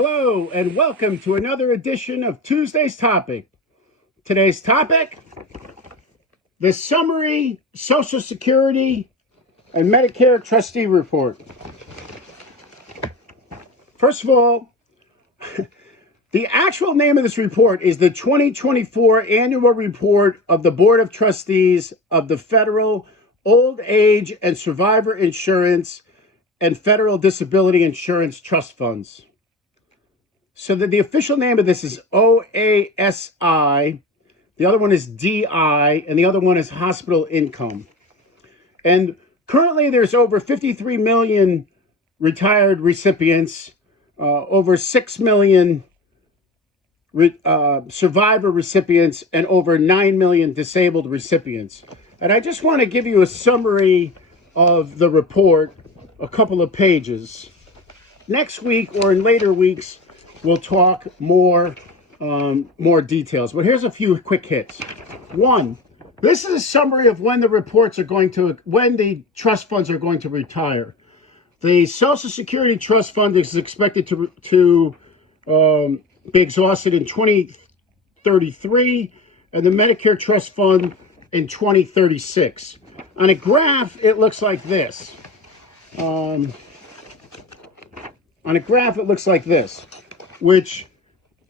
Hello, and welcome to another edition of Tuesday's Topic. Today's topic, the summary Social Security and Medicare Trustee Report. First of all, the actual name of this report is the 2024 Annual Report of the Board of Trustees of the Federal Old Age and Survivor Insurance and Federal Disability Insurance Trust Funds. So the official name of this is OASI, the other one is DI, and the other one is Hospital Income. And currently there's over 53 million retired recipients, over 6 million survivor recipients, and over 9 million disabled recipients. And I just want to give you a summary of the report, a couple of pages. Next week or in later weeks, we'll talk more details. But here's a few quick hits. One, this is a summary of when the when the trust funds are going to retire. The Social Security Trust Fund is expected to be exhausted in 2033, and the Medicare Trust Fund in 2036. On a graph, it looks like this. Which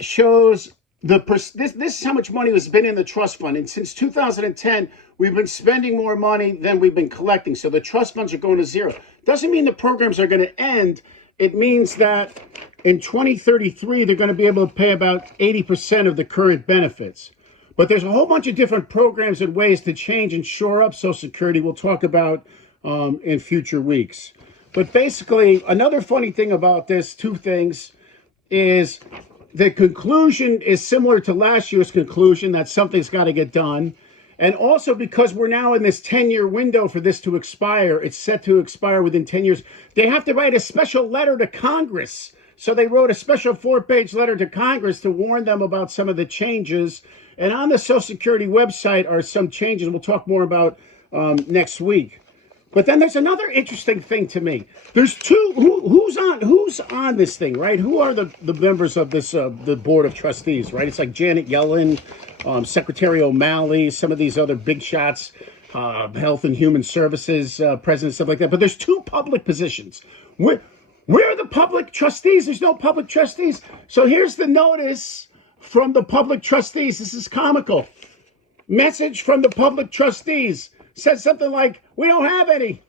shows this is how much money has been in the trust fund. And since 2010, we've been spending more money than we've been collecting. So the trust funds are going to zero. Doesn't mean the programs are going to end. It means that in 2033, they're going to be able to pay about 80% of the current benefits. But there's a whole bunch of different programs and ways to change and shore up Social Security we'll talk about in future weeks. But basically, another funny thing about this, two things, is the conclusion is similar to last year's conclusion that something's got to get done. And also because we're now in this 10-year window for this to expire, it's set to expire within 10 years, they have to write a special letter to Congress. So they wrote a special 4-page letter to Congress to warn them about some of the changes. And on the Social Security website are some changes we'll talk more about next week. But then there's another interesting thing to me. There's two, who's on this thing, right? Who are the members of this, the Board of Trustees, right? It's like Janet Yellen, Secretary O'Malley, some of these other big shots, Health and Human Services president, stuff like that. But there's two public positions. Where are the public trustees? There's no public trustees. So here's the notice from the public trustees. This is comical. Message from the public trustees. Said something like, we don't have any.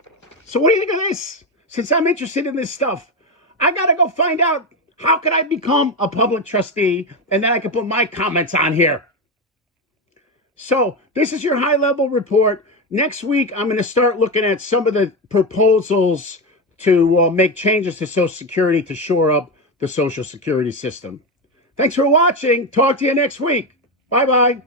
So what do you think of this? Since I'm interested in this stuff, I got to go find out how can I become a public trustee, and then I can put my comments on here. So this is your high-level report. Next week, I'm going to start looking at some of the proposals to make changes to Social Security to shore up the Social Security system. Thanks for watching. Talk to you next week. Bye-bye.